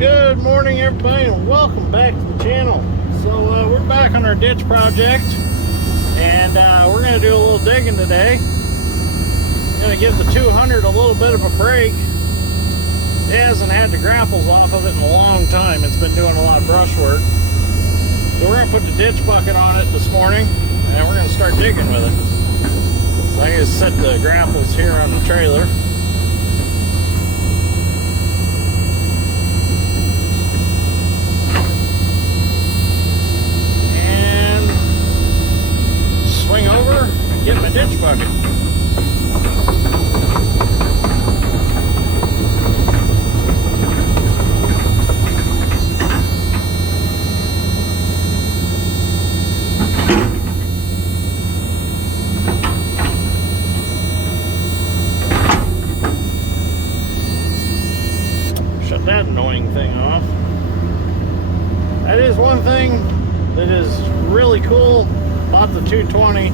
Good morning, everybody, and welcome back to the channel. So we're back on our ditch project, and we're going to do a little digging today. Going to give the 200 a little bit of a break. It hasn't had the grapples off of it in a long time. It's been doing a lot of brush work. So we're going to put the ditch bucket on it this morning, and we're going to start digging with it. So I just set the grapples here on the trailer. Swing over and get my ditch bucket. Shut that annoying thing off. That is one thing that is really cool about the 220.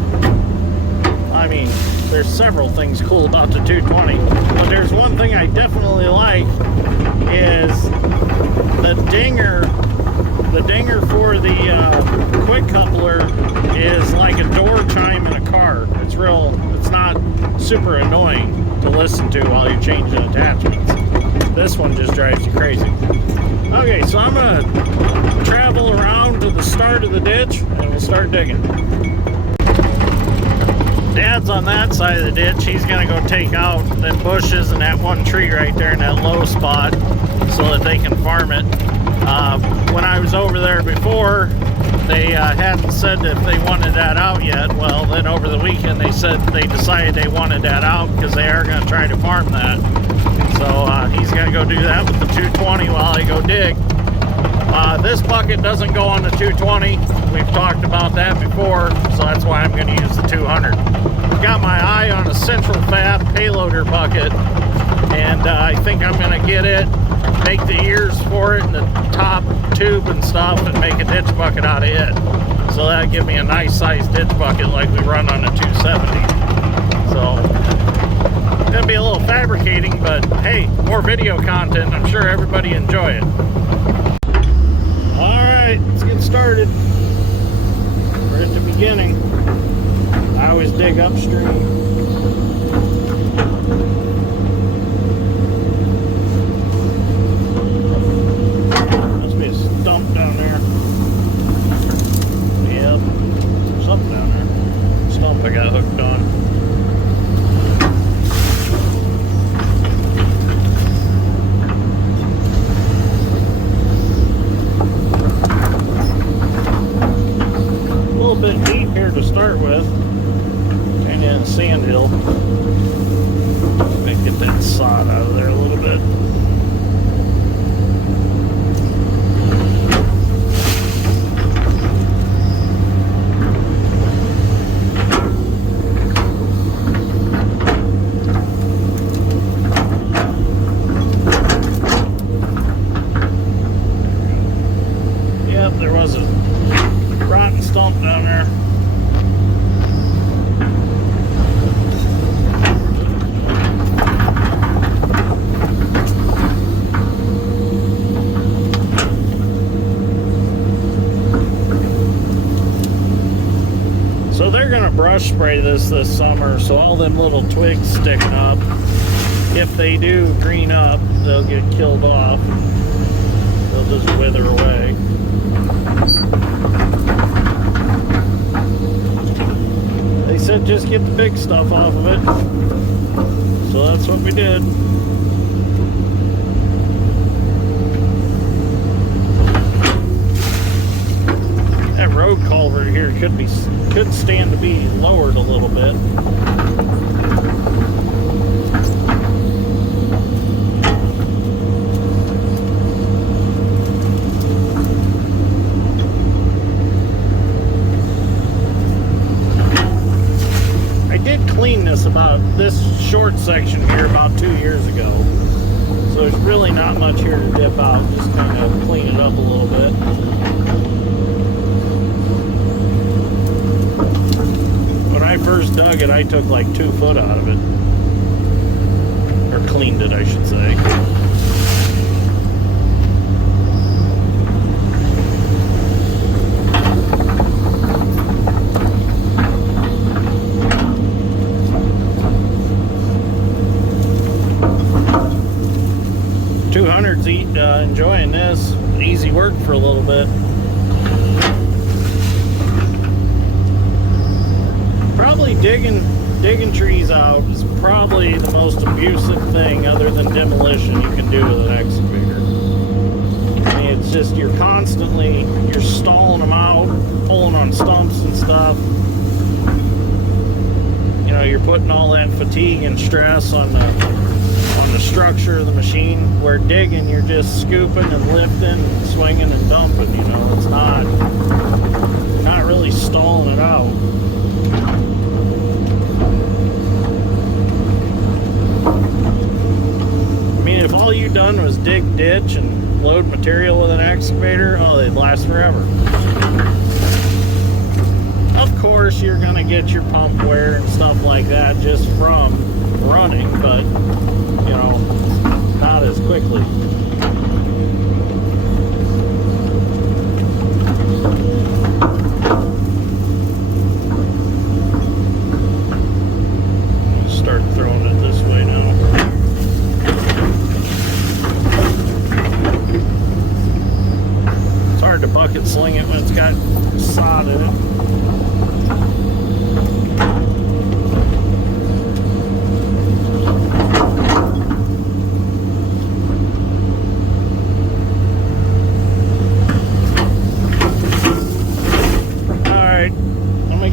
I mean, there's several things cool about the 220, but there's one thing I definitely like is the dinger. The dinger for the quick coupler is like a door chime in a car. It's not super annoying to listen to while you're changing attachments. This one just drives you crazy. Okay, so I'm gonna travel around to the start of the ditch and we'll start digging. Dad's on that side of the ditch. He's gonna go take out them bushes and that one tree right there in that low spot so that they can farm it. When I was over there before, they hadn't said if they wanted that out yet. Well, then over the weekend they said they decided they wanted that out because they are gonna try to farm that. So he's gonna go do that with the 220 while I go dig. This bucket doesn't go on the 220. We've talked about that before, so that's why I'm going to use the 200. I've got my eye on a central fab payloader bucket, and I think I'm going to get it, make the ears for it, and the top tube and stuff, and make a ditch bucket out of it. So that'll give me a nice sized ditch bucket like we run on the 270. So it's going to be a little fabricating, but hey, more video content. I'm sure everybody enjoy it. Alright, let's get started. We're at the beginning. I always dig upstream. Must be a stump down there. Yep, something down there. Stump I got hooked on. Bit deep here to start with, and in sand hill. Maybe get that sod out of there a little bit. Yep, there was a rotten stump down there. So they're gonna brush spray this summer, so all them little twigs sticking up, if they do green up, they'll get killed off. They'll just wither away. They said just get the big stuff off of it, so that's what we did. That road culvert here could stand to be lowered a little bit. Clean this short section here about 2 years ago, so there's really not much here to dip out. Just kind of clean it up a little bit. When I first dug it, I took like 2 foot out of it, or cleaned it, I should say. 200's enjoying this. Easy work for a little bit. Probably digging trees out is probably the most abusive thing other than demolition you can do with an excavator. I mean, it's just you're stalling them out, pulling on stumps and stuff. You know, you're putting all that fatigue and stress on the structure of the machine. Where digging, you're just scooping and lifting and swinging and dumping. You know, it's not really stalling it out. I mean, if all you done was dig ditch and load material with an excavator, oh, they'd last forever. Of course, you're gonna get your pump wear and stuff like that just from running, but you know, not as quickly. Start throwing it this way now. It's hard to bucket sling it when it's got sod in it.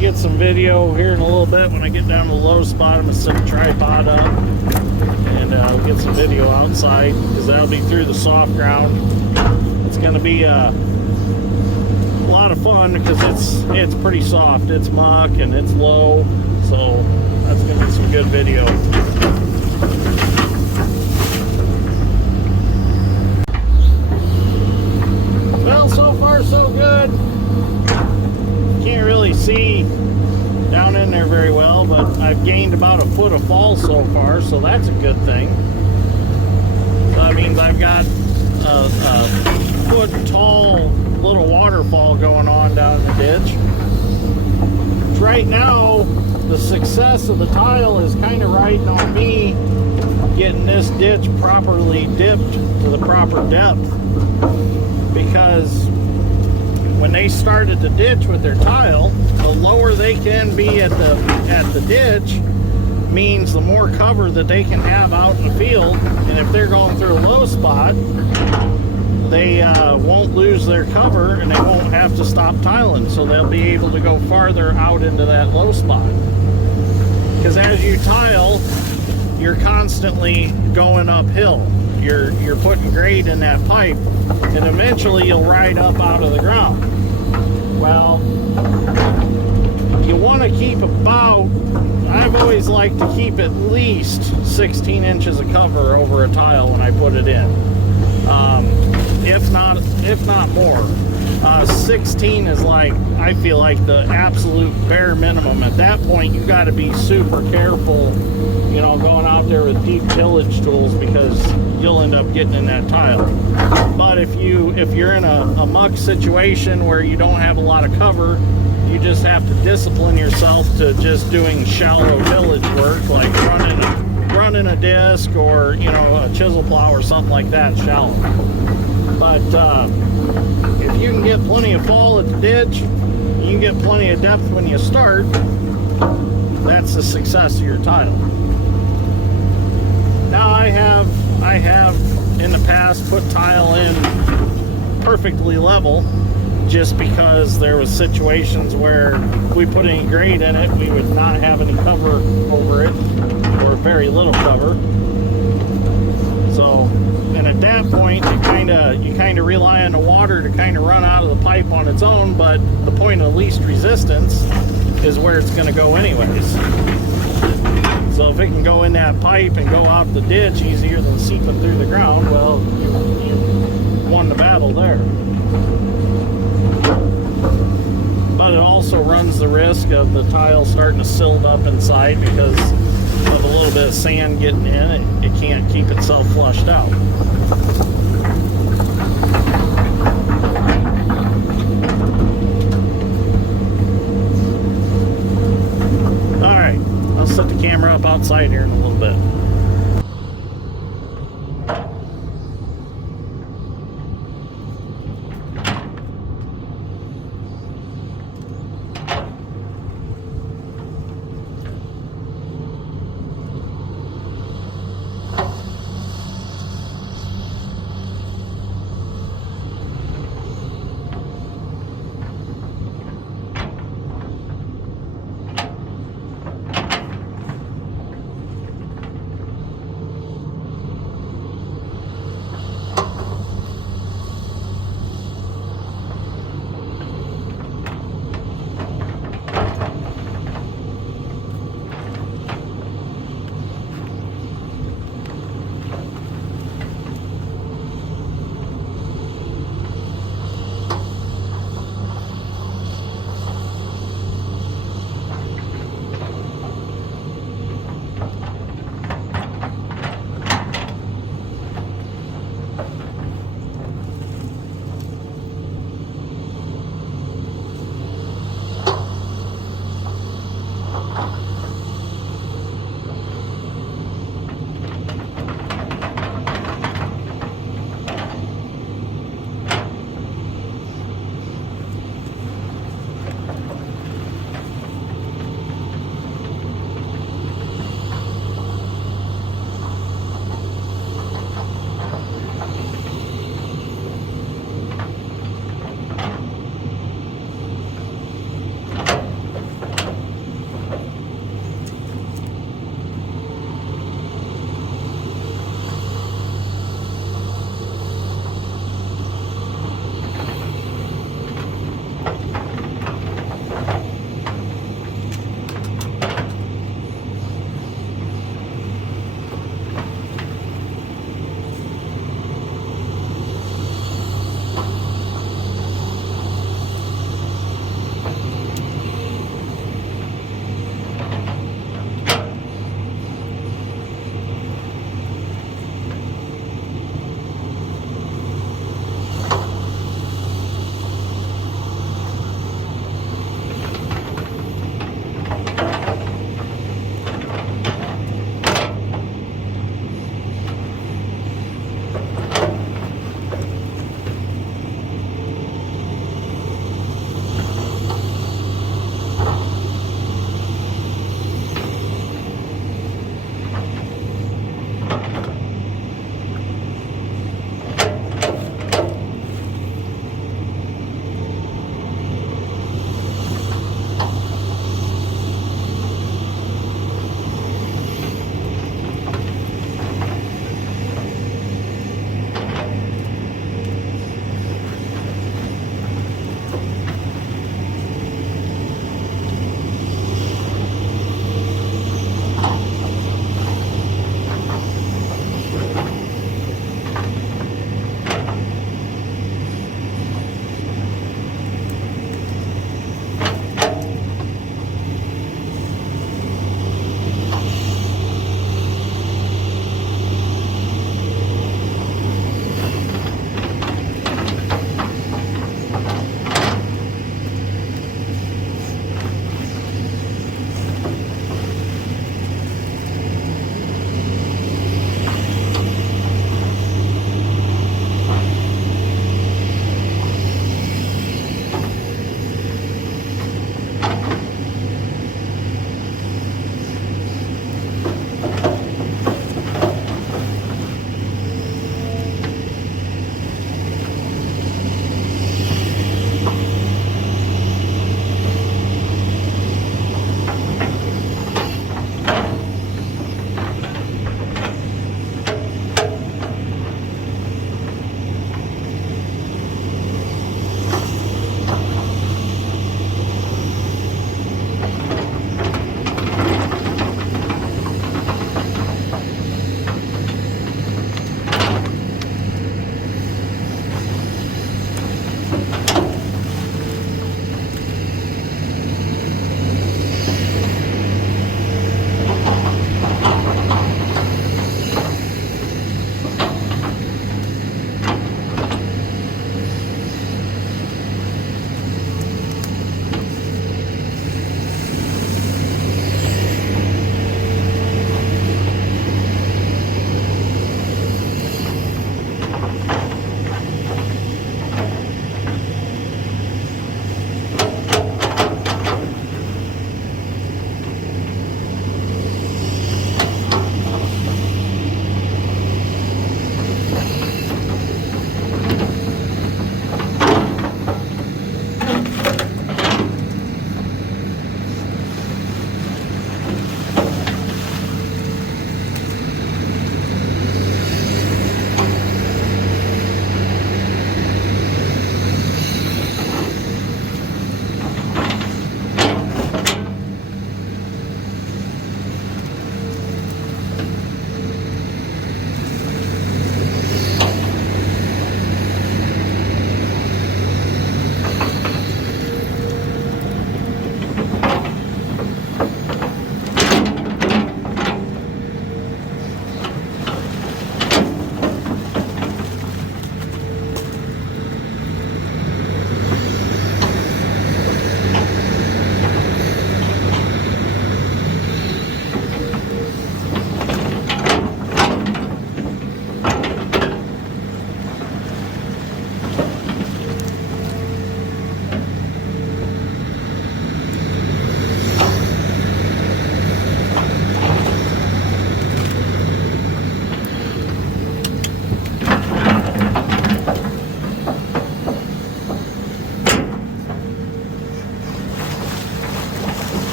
Get some video here in a little bit. When I get down to the low spot, I'm gonna set the tripod up and we'll get some video outside, because that'll be through the soft ground. It's gonna be a lot of fun because it's pretty soft. It's muck and it's low, so that's gonna be some good video. Well, so far so good. Can't really see down in there very well, but I've gained about a foot of fall so far, so that's a good thing. So that means I've got a foot tall little waterfall going on down in the ditch. Right now, the success of the tile is kind of riding on me getting this ditch properly dipped to the proper depth, because when they started the ditch with their tile, the lower they can be at the ditch means the more cover that they can have out in the field. And if they're going through a low spot, they won't lose their cover and they won't have to stop tiling, so they'll be able to go farther out into that low spot. Because as you tile, you're constantly going uphill. You're putting grade in that pipe, and eventually you'll ride up out of the ground. Well, you want to keep about, I've always liked to keep at least 16 inches of cover over a tile when I put it in, if not more. 16 is like, I feel like the absolute bare minimum. At that point, you got to be super careful, you know, going out there with deep tillage tools, because you'll end up getting in that tile. But if you're in a muck situation where you don't have a lot of cover, you just have to discipline yourself to just doing shallow tillage work, like running a disc, or you know, a chisel plow or something like that, shallow. But if you can get plenty of fall at the ditch, you can get plenty of depth when you start, that's the success of your tile. Now I have in the past put tile in perfectly level, just because there was situations where if we put any grade in it, we would not have any cover over it, or very little cover. So, and at that point, you kind of rely on the water to kind of run out of the pipe on its own, but the point of least resistance is where it's going to go anyways. So if it can go in that pipe and go out the ditch easier than seeping through the ground, well, you won the battle there. But it also runs the risk of the tile starting to silt up inside, because of a little bit of sand getting in. It can't keep itself flushed out. Alright, I'll set the camera up outside here in a little bit.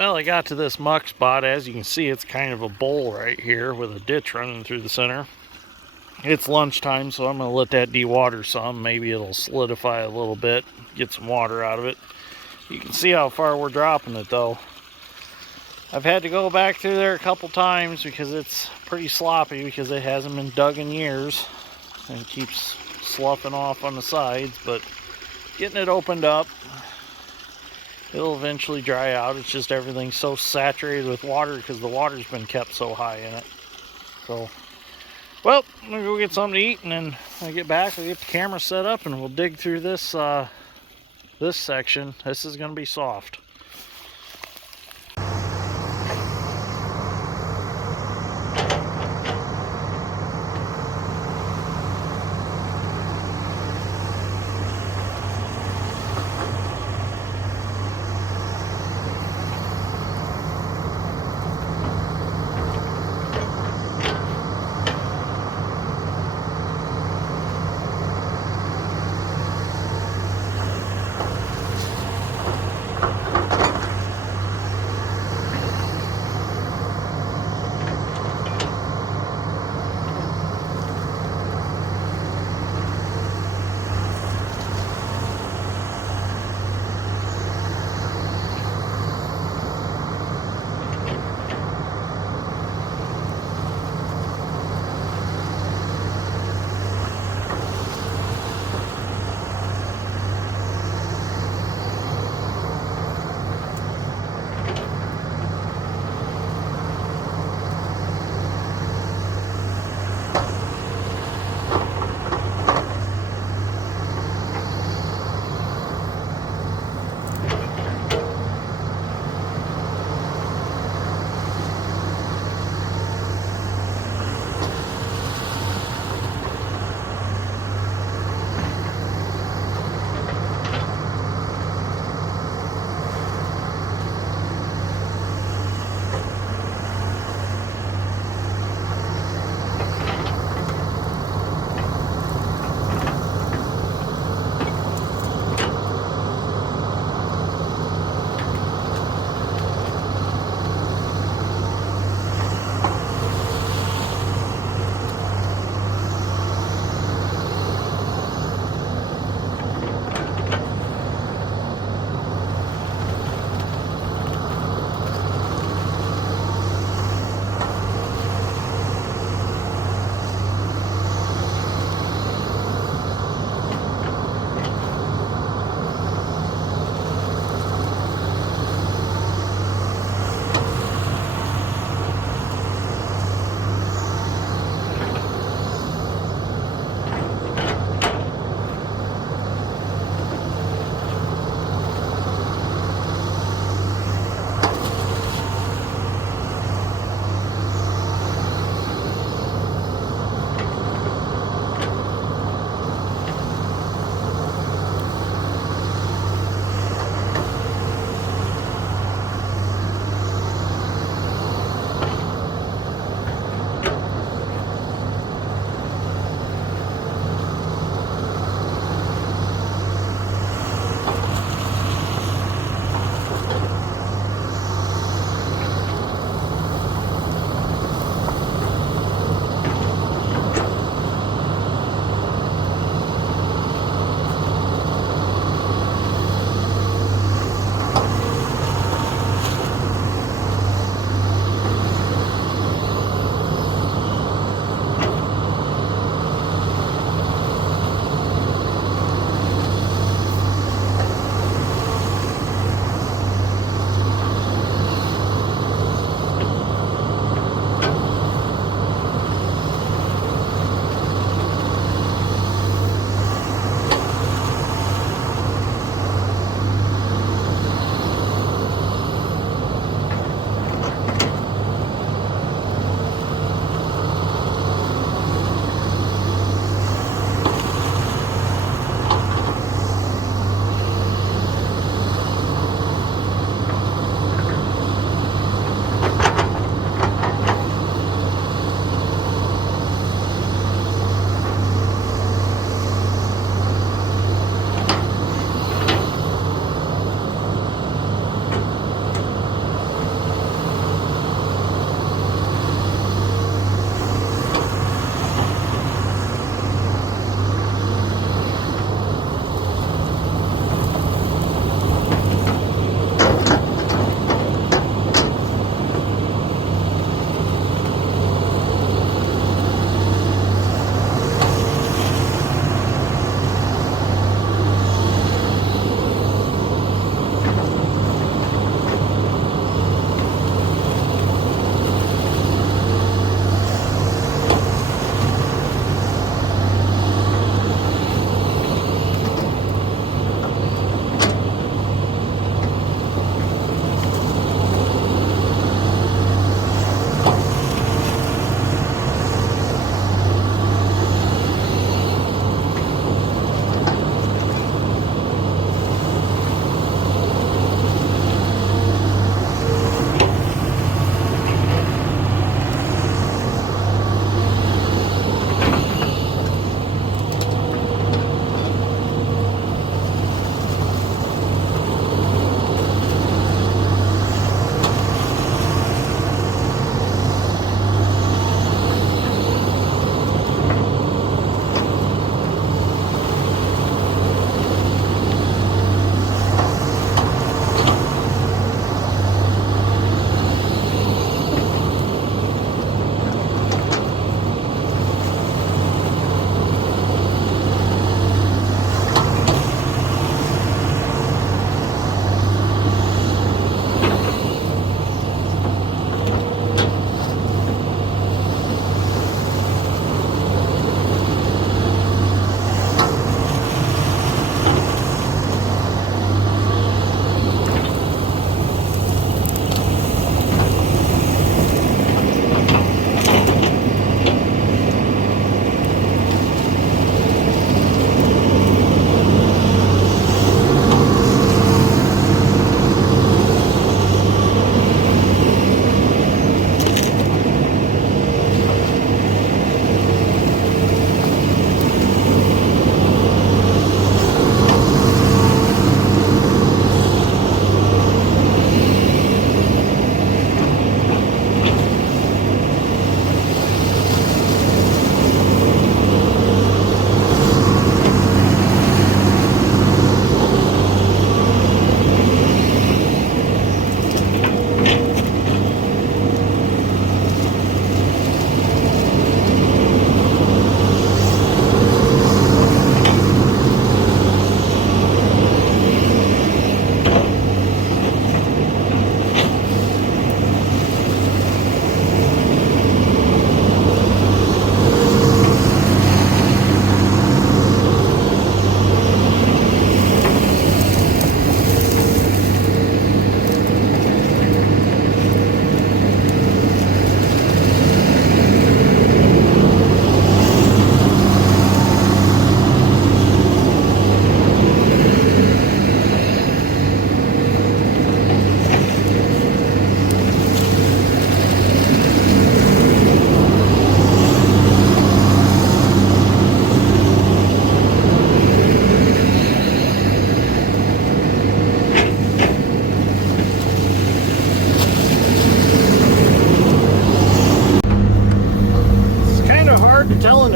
Well, I got to this muck spot. As you can see, it's kind of a bowl right here with a ditch running through the center. It's lunchtime, so I'm going to let that de-water some. Maybe it'll solidify a little bit, get some water out of it. You can see how far we're dropping it, though. I've had to go back through there a couple times because it's pretty sloppy because it hasn't been dug in years and keeps sloughing off on the sides, but getting it opened up, it'll eventually dry out. It's just everything's so saturated with water because the water's been kept so high in it. So, well, I'm gonna go get something to eat, and then when I get back, I'll get the camera set up and we'll dig through this this section. This is gonna be soft.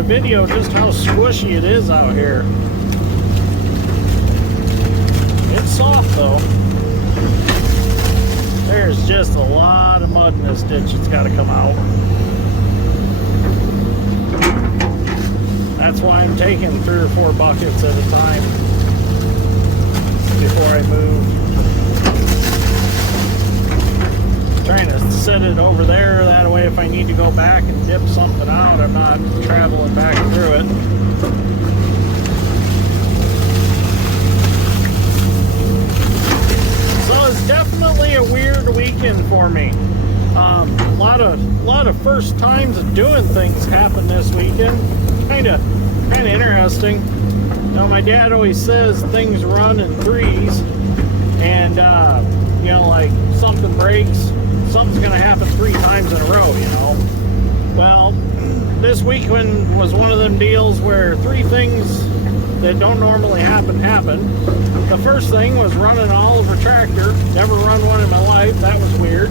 video just how squishy it is out here. It's soft though. There's just a lot of mud in this ditch that's got to come out. That's why I'm taking 3 or 4 buckets at a time before I move. Trying to set it over there, that way if I need to go back and dip something out, I'm not traveling back through it. So it's definitely a weird weekend for me. A lot of first times of doing things happened this weekend. Kind of interesting. Now my dad always says things run in threes, and you know, like something breaks, something's gonna happen 3 times in a row, you know. Well, this weekend was one of them deals where 3 things that don't normally happen happened. The first thing was running an Oliver tractor. Never run one in my life. That was weird.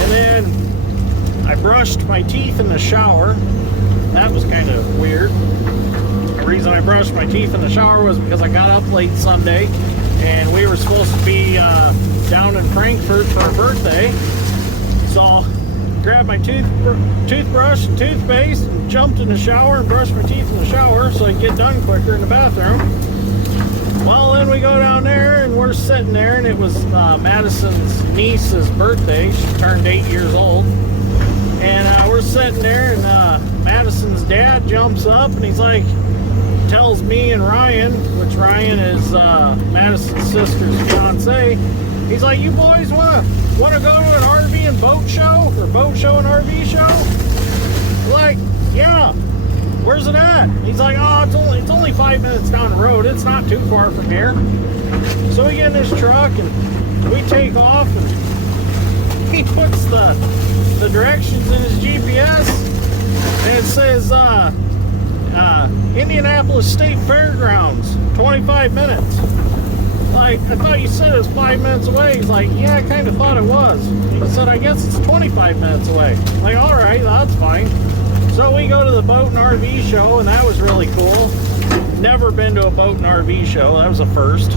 And then I brushed my teeth in the shower. That was kind of weird. The reason I brushed my teeth in the shower was because I got up late Sunday and we were supposed to be down in Frankfurt for a birthday. So grabbed my toothbrush and toothpaste and jumped in the shower and brushed my teeth in the shower so I could get done quicker in the bathroom. Well, then we go down there and we're sitting there, and it was Madison's niece's birthday. She turned 8 years old. And we're sitting there, and Madison's dad jumps up and he's like, tells me and Ryan, which Ryan is Madison's sister's fiance, he's like, you boys want to go to an RV and boat show, or boat show and RV show? We're like, yeah. Where's it at? He's like, oh, it's only 5 minutes down the road. It's not too far from here. So we get in this truck and we take off, and he puts the directions in his GPS, and it says Indianapolis State Fairgrounds, 25 minutes. Like, I thought you said it was 5 minutes away. He's like, yeah, I kind of thought it was. He said, I guess it's 25 minutes away. I'm like, all right, that's fine. So we go to the boat and RV show, and that was really cool. Never been to a boat and RV show. That was a first.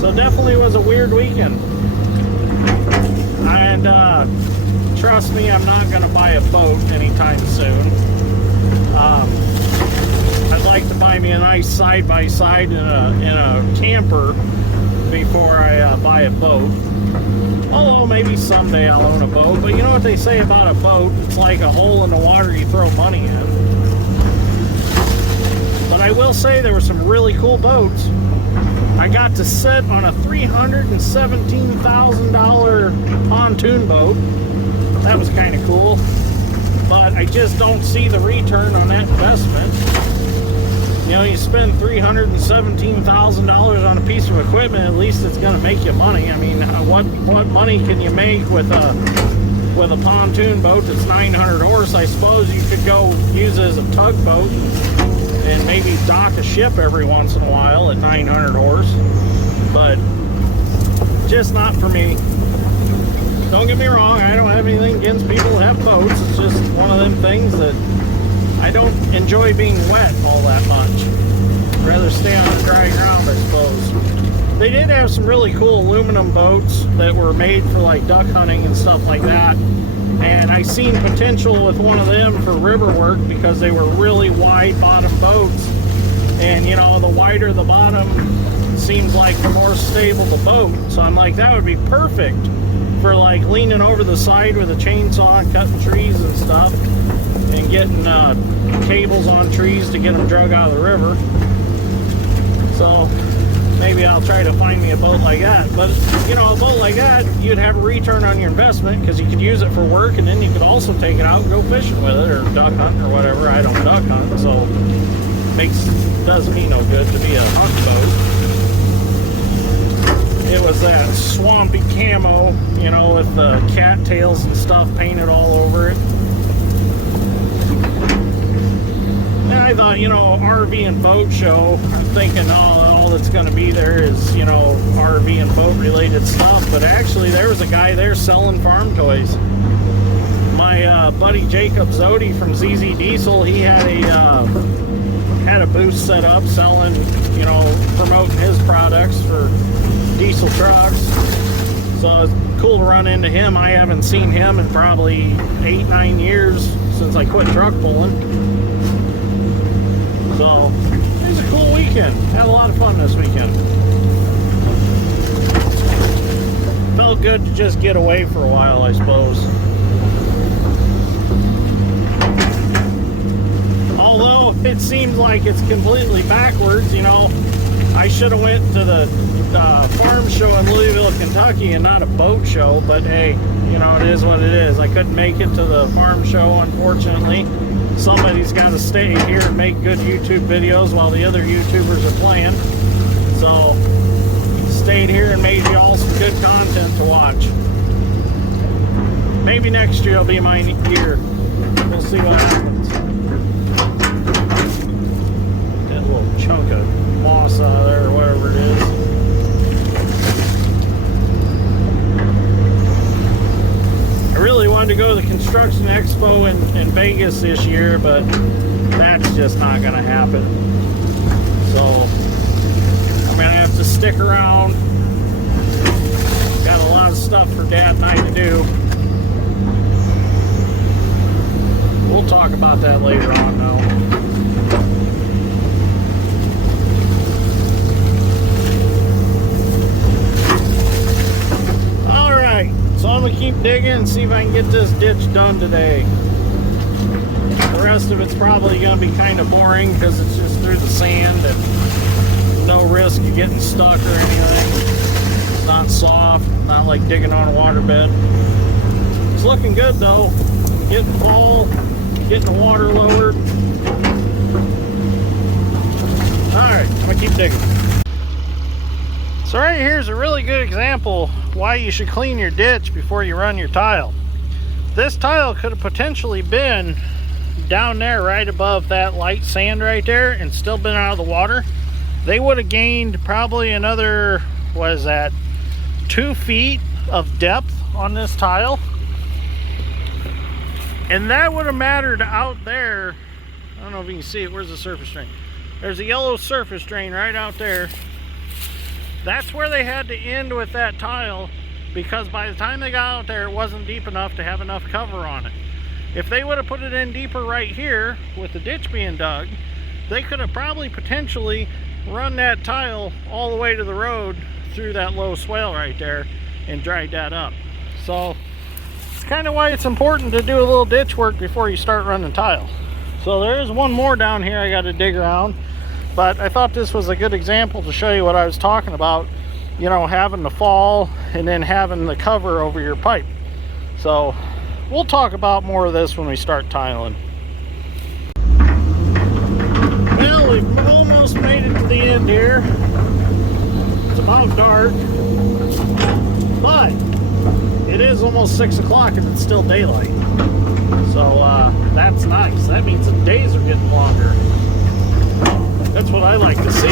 So definitely was a weird weekend. And trust me, I'm not going to buy a boat anytime soon. I'd like to buy me a nice side-by-side in a camper before I buy a boat. Although maybe someday I'll own a boat. But you know what they say about a boat? It's like a hole in the water you throw money in. But I will say there were some really cool boats. I got to sit on a $317,000 pontoon boat. That was kind of cool. But I just don't see the return on that investment. You know, you spend $317,000 on a piece of equipment, at least it's going to make you money. I mean, what money can you make with a pontoon boat that's 900 horse? I suppose you could go use it as a tugboat and maybe dock a ship every once in a while at 900 horse. But just not for me. Don't get me wrong, I don't have anything against people that have boats. It's just one of them things that I don't enjoy being wet all that much. I'd rather stay on the dry ground, I suppose. They did have some really cool aluminum boats that were made for like duck hunting and stuff like that. And I seen potential with one of them for river work because they were really wide bottom boats. And you know, the wider the bottom seems like the more stable the boat. So I'm like, that would be perfect for like leaning over the side with a chainsaw and cutting trees and stuff. And getting cables on trees to get them drug out of the river. So maybe I'll try to find me a boat like that. But you know, a boat like that, you'd have a return on your investment because you could use it for work, and then you could also take it out and go fishing with it, or duck hunting or whatever. I don't duck hunt, so does me no good to be a hunt boat. It was that swampy camo, you know, with the cattails and stuff painted all over it. And I thought, you know, RV and boat show, I'm thinking, oh, all that's going to be there is, you know, RV and boat related stuff. But actually, there was a guy there selling farm toys. My my buddy Jacob Zodi from ZZ Diesel, he had a booth set up selling, you know, promoting his products for diesel trucks. So it's cool to run into him. I haven't seen him in probably 8-9 years since I quit truck pulling. So it was a cool weekend. Had a lot of fun this weekend. Felt good to just get away for a while, I suppose. Although it seems like it's completely backwards, you know, I should have went to the farm show in Louisville, Kentucky, and not a boat show. But hey, you know, it is what it is. I couldn't make it to the farm show, unfortunately. Somebody's got to stay here and make good YouTube videos while the other YouTubers are playing. So stayed here and made you all some good content to watch. Maybe next year will be my year. We'll see what happens. That little chunk of moss out of there, or whatever it is. I really wanted to go to the Construction Expo in Vegas this year, but that's just not going to happen. So I'm going to have to stick around. Got a lot of stuff for Dad and I to do. We'll talk about that later on now. So I'm going to keep digging and see if I can get this ditch done today. The rest of it's probably going to be kind of boring because it's just through the sand and no risk of getting stuck or anything. It's not soft, not like digging on a waterbed. It's looking good though. Getting fall, getting the water lowered. Alright, I'm going to keep digging. So right here's a really good example why you should clean your ditch before you run your tile. This tile could have potentially been down there right above that light sand right there and still been out of the water. They would have gained probably another, what is that, 2 feet of depth on this tile. And that would have mattered out there. I don't know if you can see it. Where's the surface drain? There's a yellow surface drain right out there. That's where they had to end with that tile, because by the time they got out there, it wasn't deep enough to have enough cover on it. If they would have put it in deeper right here with the ditch being dug, they could have probably potentially run that tile all the way to the road through that low swale right there and dried that up. So it's kind of why it's important to do a little ditch work before you start running tile. So there is one more down here I got to dig around. But I thought this was a good example to show you what I was talking about, you know, having the fall and then having the cover over your pipe. So we'll talk about more of this when we start tiling. Well, we've almost made it to the end here. It's about dark, but it is almost 6 o'clock and it's still daylight. So that's nice. That means the days are getting longer. That's what I like to see.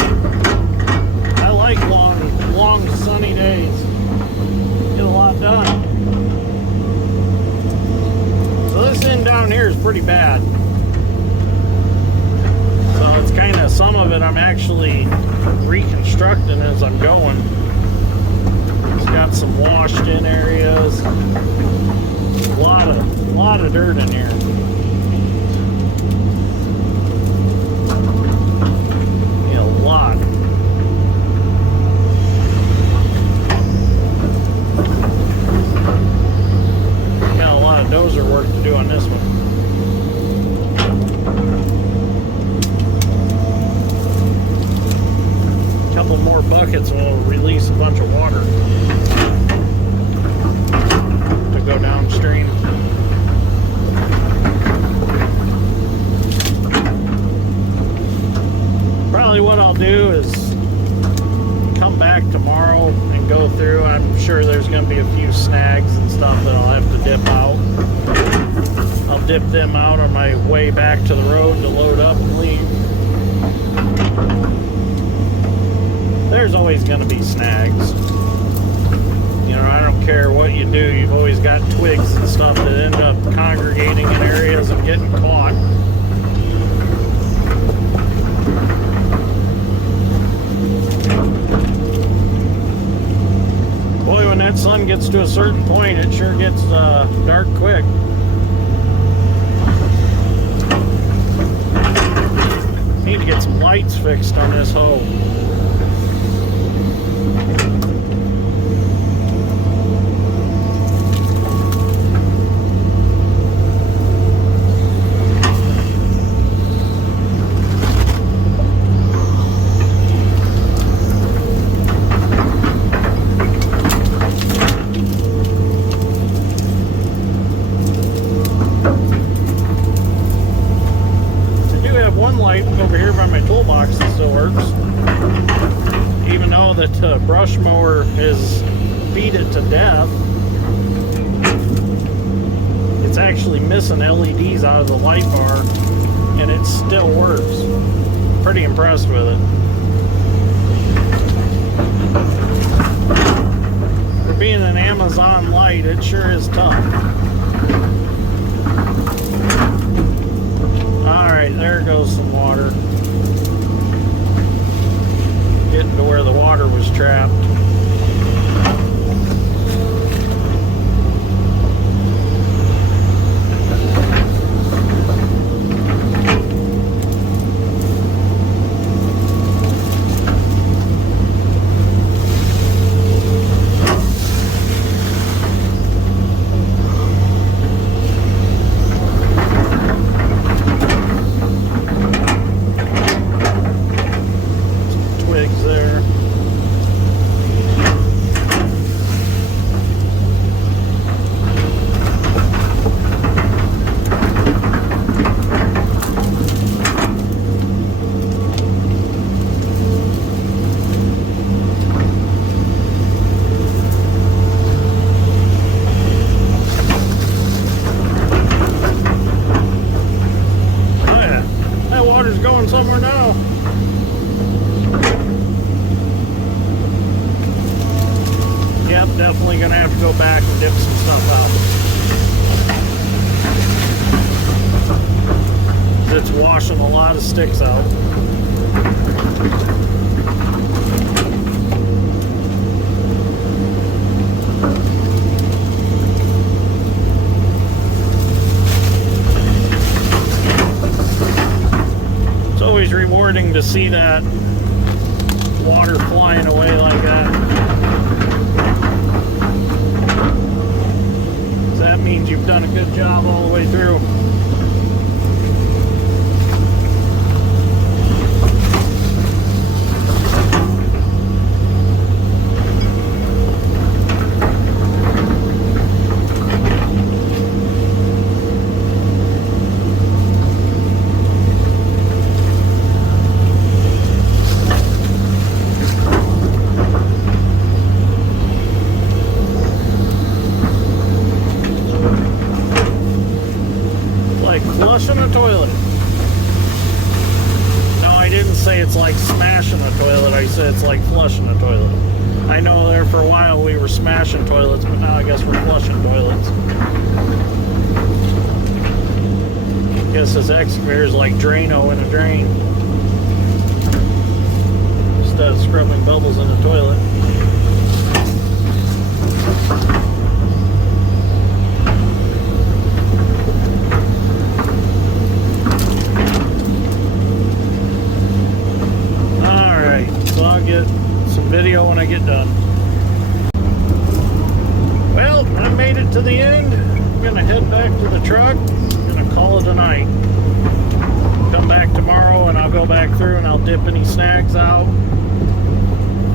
I like long sunny days. Get a lot done. So this end down here is pretty bad. So it's kind of, some of it I'm actually reconstructing as I'm going. It's got some washed in areas. A lot of dirt in here. Lot. Got a lot of dozer work to do on this one. A couple more buckets and we'll release a bunch of water to go downstream. Probably what I'll do is come back tomorrow and go through. I'm sure there's going to be a few snags and stuff that I'll have to dip out. I'll dip them out on my way back to the road to load up and leave. There's always going to be snags. You know, I don't care what you do, you've always got twigs and stuff that end up congregating in areas and getting caught. Boy, when that sun gets to a certain point, it sure gets dark quick. Need to get some lights fixed on this hoe. Over here by my toolbox that still works, even though that brush mower has beat it to death. It's actually missing LEDs out of the light bar and it still works. Pretty impressed with it. For being an Amazon light, it sure is tough. Alright, there goes some water. Getting to where the water was trapped. Going somewhere now. Yep, definitely gonna have to go back and dip some stuff out. It's washing a lot of sticks out. Always rewarding to see that water flying away like that. That means you've done a good job all the way through. Flushing a toilet. No, I didn't say it's like smashing a toilet. I said it's like flushing a toilet. I know there for a while we were smashing toilets, but now I guess we're flushing toilets. I guess this excavator is like Drano in a drain. Instead of scrubbing bubbles in the toilet. I'll get some video when I get done. Well, I made it to the end. I'm gonna head back to the truck. I'm gonna call it a night. Come back tomorrow and I'll go back through and I'll dip any snags out.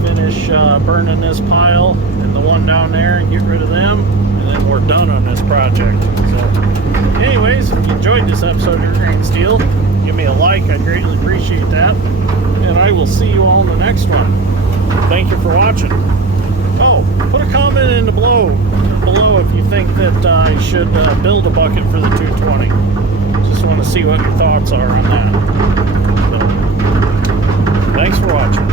Finish burning this pile and the one down there and get rid of them. And then we're done on this project. So, anyways, if you enjoyed this episode of Green Steel, give me a like. I'd greatly appreciate that. And I will see you all in the next one. Thank you for watching. Oh, put a comment in the below if you think that I should build a bucket for the 220. Just want to see what your thoughts are on that. So, thanks for watching.